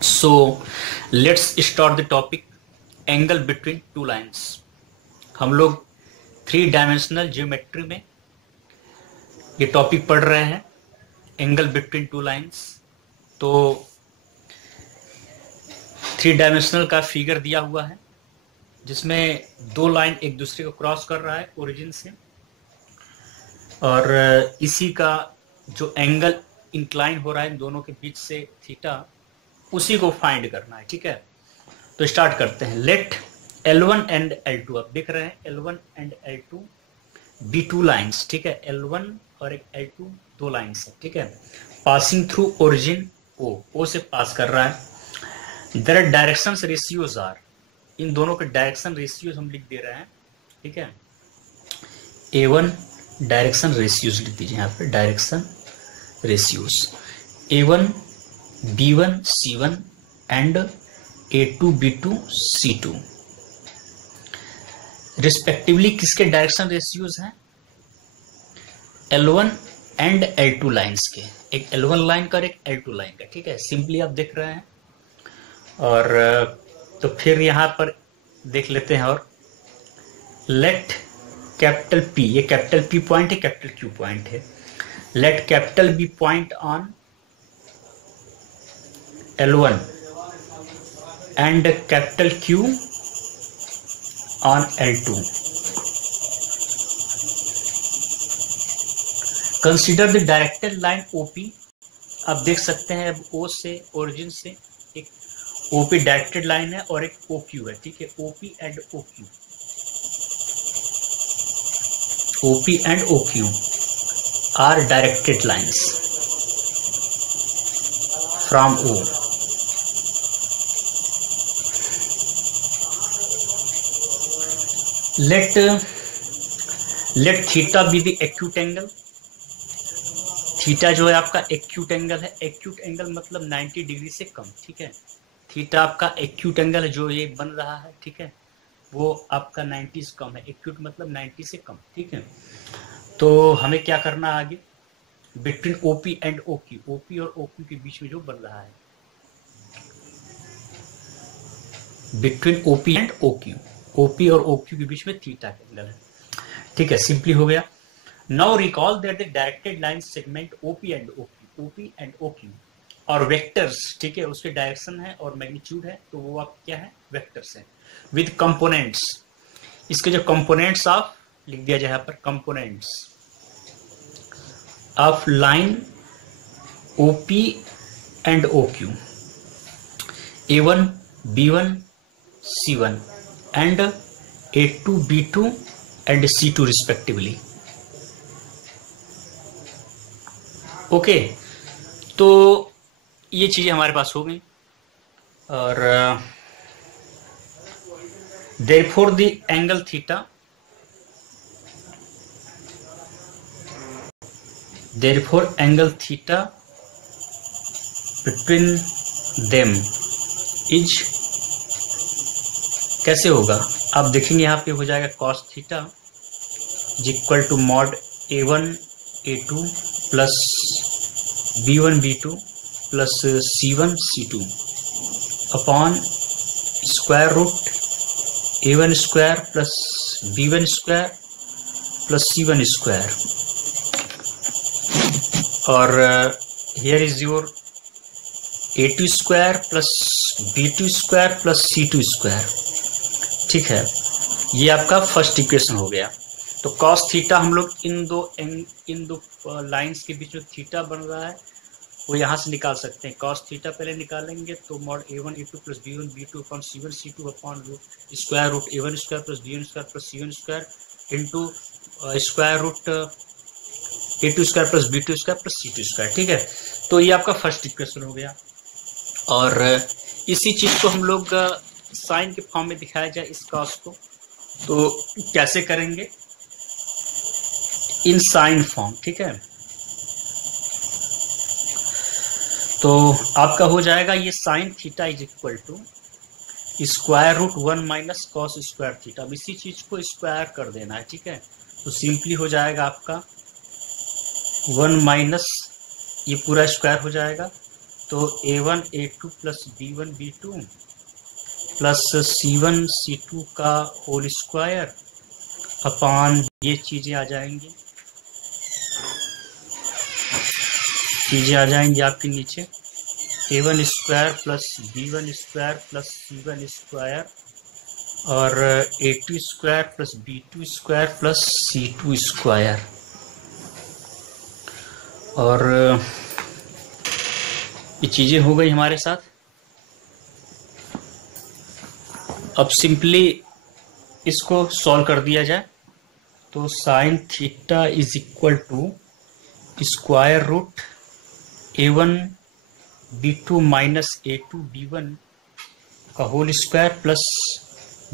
So let's start the topic angle between two lines। हम लोग 3 dimensional geometry में ये टॉपिक पढ़ रहे हैं, एंगल बिटवीन टू लाइंस। तो 3 डायमेंशनल का फिगर दिया हुआ है जिसमें दो लाइन एक दूसरे को क्रॉस कर रहा है ओरिजिन से, और इसी का जो एंगल इंक्लाइन हो रहा है इन दोनों के बीच से थीटा, उसी को फाइंड करना है। ठीक है, तो स्टार्ट करते हैं। लेट L1 एंड L2, आप देख रहे हैं L1 and L2 B two lines. ठीक है, L1 और एक L2 दो लाइन्स है। ठीक है, पासिंग थ्रू ओरिजिन O से पास कर रहा है। देयर डायरेक्शन रेशियोज आर, इन दोनों के डायरेक्शन रेशियोज हम लिख दे रहे हैं। ठीक है, A1 डायरेक्शन रेशियोज लिख दीजिए यहाँ पे, direction ratios A1 B1 C1 and A2 B2 C2 respectively किसके डायरेक्शन रेशियोज हैं? L1 एंड L2 लाइन्स के, एक L1 लाइन का और एक L2 लाइन का। ठीक है, सिंपली आप देख रहे हैं। और तो फिर यहाँ पर देख लेते हैं। और लेट कैपिटल P, ये कैपिटल P पॉइंट है, कैपिटल Q पॉइंट है। Let capital B point on L1 and capital Q on L2. Consider the directed line OP। आप देख सकते हैं अब O से, ओरिजिन से एक OP डायरेक्टेड लाइन है और एक OQ है। ठीक है, OP and OQ, OP and OQ are directed lines from O। Let theta be the acute angle. Theta जो है आपका एक्यूट एंगल है। एक्यूट एंगल मतलब 90 डिग्री से कम। ठीक है, थीटा आपका एक्यूट एंगल है जो ये बन रहा है। ठीक है, वो आपका 90 से कम है। एक्यूट मतलब 90 से कम। ठीक है, तो हमें क्या करना है आगे? Between OP and OQ, OP और ओक्यू के बीच में जो बन रहा है, between OP and OQ, OP और ओक्यू के बीच में थीटा का एंगल है। ठीक है, सिंपली हो गया। Now recall that the directed line segment OP and OQ, OP and OQ और वेक्टर्स। ठीक है, उसके डायरेक्शन है और मैग्नीट्यूड है, तो वो आप क्या है? वेक्टर्स है विद कंपोनेंट्स। इसके जो कंपोनेंट्स ऑफ लिख दिया जाए यहाँ पर, components of line OP and OQ, A1 B1 C1 and A2 B2 and C2 respectively। Okay, तो ये चीजें हमारे पास हो गई। और therefore the angle theta, therefore angle theta between them is, कैसे होगा? आप देखेंगे यहाँ पे हो जाएगा cos theta is equal to mod A1 A2 plus B1 B2 plus C1 C2 upon square root A1 square plus B1 square plus C1 square. और here is your A2 square plus B2 square plus C2 square. ठीक है, ये आपका first equation हो गया। तो cos theta हम लोग इन दो लाइंस के बीच में थीटा बन रहा है वो यहाँ से निकाल सकते हैं। cos थीटा पहले निकालेंगे तो mod A1 A2 plus B1 B2 upon C1 C2 upon square root A1 square plus B1 square plus C1 square into square root A2 square plus B2 square plus C2 square. ठीक है, तो ये आपका first equation हो गया। और इसी चीज को हम लोग साइन के फॉर्म में दिखाया जाए इस cos को, तो कैसे करेंगे? In sine form. ठीक है, तो आपका हो जाएगा ये sine theta is equal to square root 1 minus cos square theta. अब इसी चीज को स्क्वायर कर देना है। ठीक है, तो सिंपली हो जाएगा आपका 1 माइनस, ये पूरा स्क्वायर हो जाएगा तो A1 A2 plus B1 B2 plus C1 C2 का होल स्क्वायर अपॉन ये चीज़ें आ जाएंगी, आपके नीचे A1 square plus B1 square plus C1 square और A2 square plus B2 square plus C2 square. और ये चीज़ें हो गई हमारे साथ। अब सिंपली इसको सॉल्व कर दिया जाए तो sine theta is equal to square root A1 B2 minus A2 B1 का whole square plus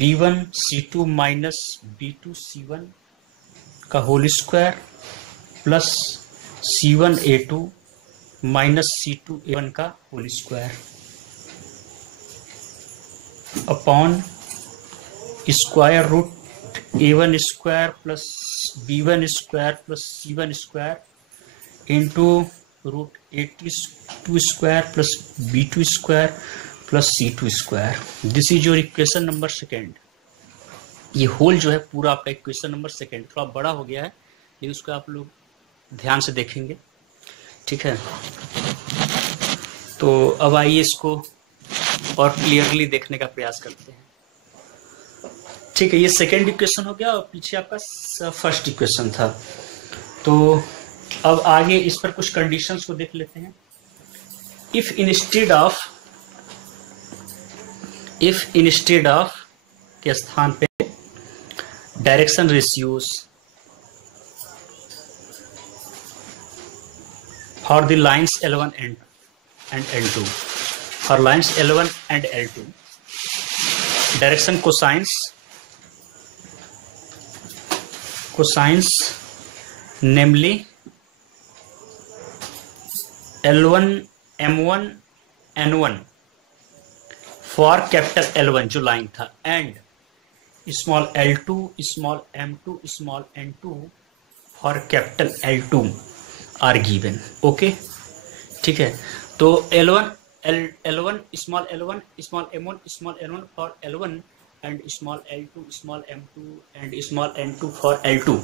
B1 C2 minus B2 C1 का whole square plus C1 A2 minus C2 A1 का whole square upon square root A1 square plus B1 square plus C1 square into root A2 square plus B2 square plus C2 square. This is your equation number second. ये whole जो है पूरा आपका equation number second, थोड़ा बड़ा हो गया है लेकिन उसको आप लोग ध्यान से देखेंगे, ठीक है। तो अब आइए इसको और क्लियरली देखने का प्रयास करते हैं, ठीक है। ये सेकेंड इक्वेशन हो गया और पीछे आपका फर्स्ट इक्वेशन था। तो अब आगे इस पर कुछ कंडीशंस को देख लेते हैं। इफ इंस्टेड ऑफ के स्थान पे direction ratios for the lines L1 and L2, for lines L1 and L2 direction cosines namely L1 M1 N1 for capital L1 जो लाइन था and small L2 small M2 small N2 for capital L2 are given. Okay, ठीक है। तो L1 small L1 small M1 small N1 for L1 and small L2 small M2 and small N2 for L2।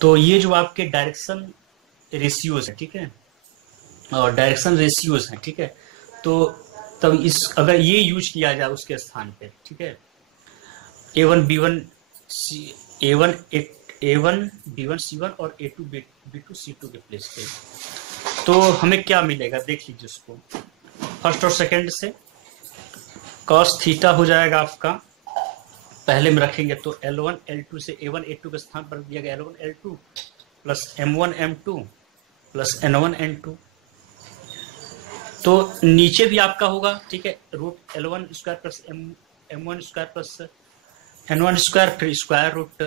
तो ये जो आपके direction ratios है, ठीक है, और डायरेक्शन रेशियोज हैं, ठीक है। तो तब अगर ये यूज किया जाए उसके स्थान पे, ठीक है, A1 B1 B1 C1 और A2 B2 C2 के प्लेस पे, तो हमें क्या मिलेगा देख लीजिए उसको। फर्स्ट और सेकंड से cos थीटा हो जाएगा आपका, पहले में रखेंगे तो L1 L2 से A1 A2 के स्थान पर दिया गया L1 L2 plus M1 M2 plus N1 N2। तो नीचे भी आपका होगा, ठीक है, root L1 square plus M1 square plus N1 square, फिर square root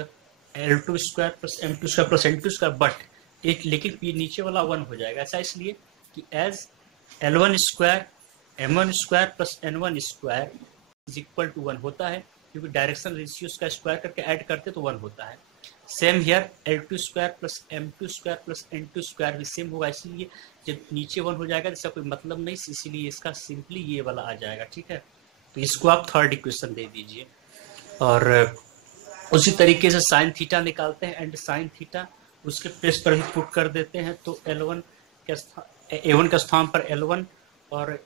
L2 square plus M2 square plus N2 square, but एक लेकिन नीचे वाला 1 हो जाएगा। ऐसा इसलिए कि as L1 square M1 square plus N1 square is equal to 1 होता है, क्योंकि डायरेक्शन रेशियोज का स्क्वायर करके ऐड करते तो 1 होता है। Same here L2 square plus M2 square plus N2 square भी सेम होगा, इसलिए जब नीचे 1 हो जाएगा इसका कोई मतलब नहीं, इसीलिए इसका सिंपली ये वाला आ जाएगा, ठीक है। तो इसको आप थर्ड इक्वेशन दे दीजिए। और उसी तरीके से साइन थीटा निकालते हैं एंड साइन थीटा उसके प्लेस पर ही पुट कर देते हैं। तो A1 के स्थान पर L1 और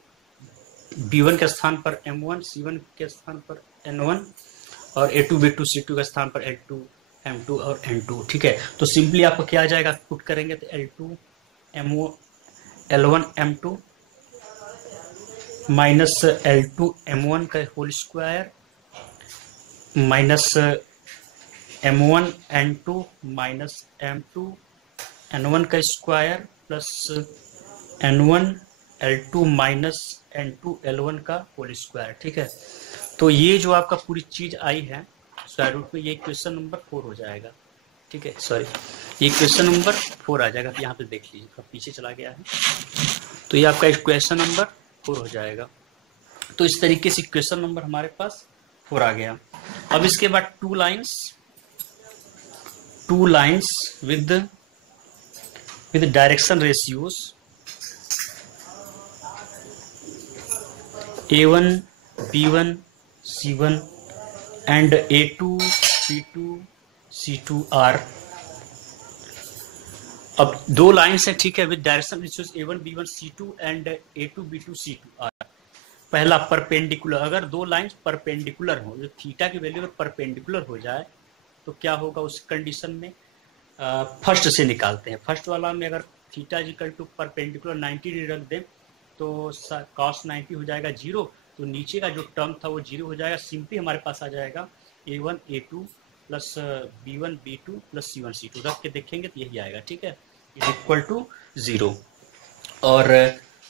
B1 के स्थान पर M1, C1 के स्थान पर N1 और A2 B2 C2 के स्थान पर L2 M2 और N2, ठीक है। तो सिंपली आपको क्या आ जाएगा, पुट करेंगे तो L1 M2 minus L2 M1 का whole square minus M1 N2 minus M2 N1 का square plus N1 L2 minus N2 L1 का होल स्क्वायर, ठीक है। तो ये जो आपका पूरी चीज आई है स्क्वायर रूट में, ये क्वेश्चन नंबर 4 हो जाएगा, ठीक है। सॉरी, ये क्वेश्चन नंबर 4 आ जाएगा। यहाँ पे देख लीजिए, पीछे चला गया है, तो ये आपका क्वेश्चन नंबर 4 हो जाएगा। तो इस तरीके से क्वेश्चन नंबर हमारे पास 4 आ गया। अब इसके बाद two lines with direction ratios A1 B1 C1 and A2 B2 C2 R। अब दो लाइन्स है, ठीक है, with direction which is A1 B1 C2 and A2 B2 C2 R। पहला परपेंडिकुलर, अगर दो लाइन्स परपेंडिकुलर हो, जो थीटा की वैल्यू अगर परपेंडिकुलर हो जाए तो क्या होगा उस कंडीशन में, फर्स्ट से निकालते हैं। फर्स्ट वाला में अगर theta equal to perpendicular 90 degree रख दें तो cos 90 हो जाएगा 0, तो नीचे का जो टर्म था वो 0 हो जाएगा। सिंपली हमारे पास आ जाएगा A1 A2 plus B1 B2 plus C1 C2, रख के देखेंगे तो यही आएगा, ठीक है, इज इक्वल टू 0। और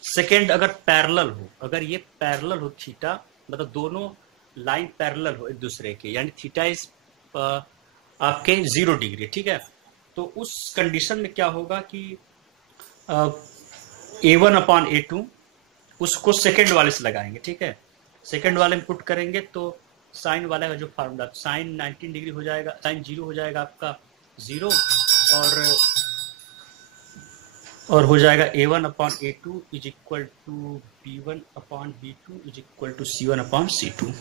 सेकेंड, अगर पैरेलल हो, अगर ये पैरेलल हो थीटा, मतलब दोनों लाइन पैरेलल हो एक दूसरे के, यानी थीटा इज आपके 0 डिग्री, ठीक है, तो उस कंडीशन में क्या होगा कि A1 अपॉन A2 उसको सेकेंड वाले से लगाएंगे, ठीक है, सेकेंड वाले में पुट करेंगे तो साइन वाला का जो फार्मूला, साइन 19 डिग्री हो जाएगा, साइन 0 हो जाएगा आपका 0, और हो जाएगा A1 upon A2 is equal to B1 upon B2 is equal to C1 upon C2।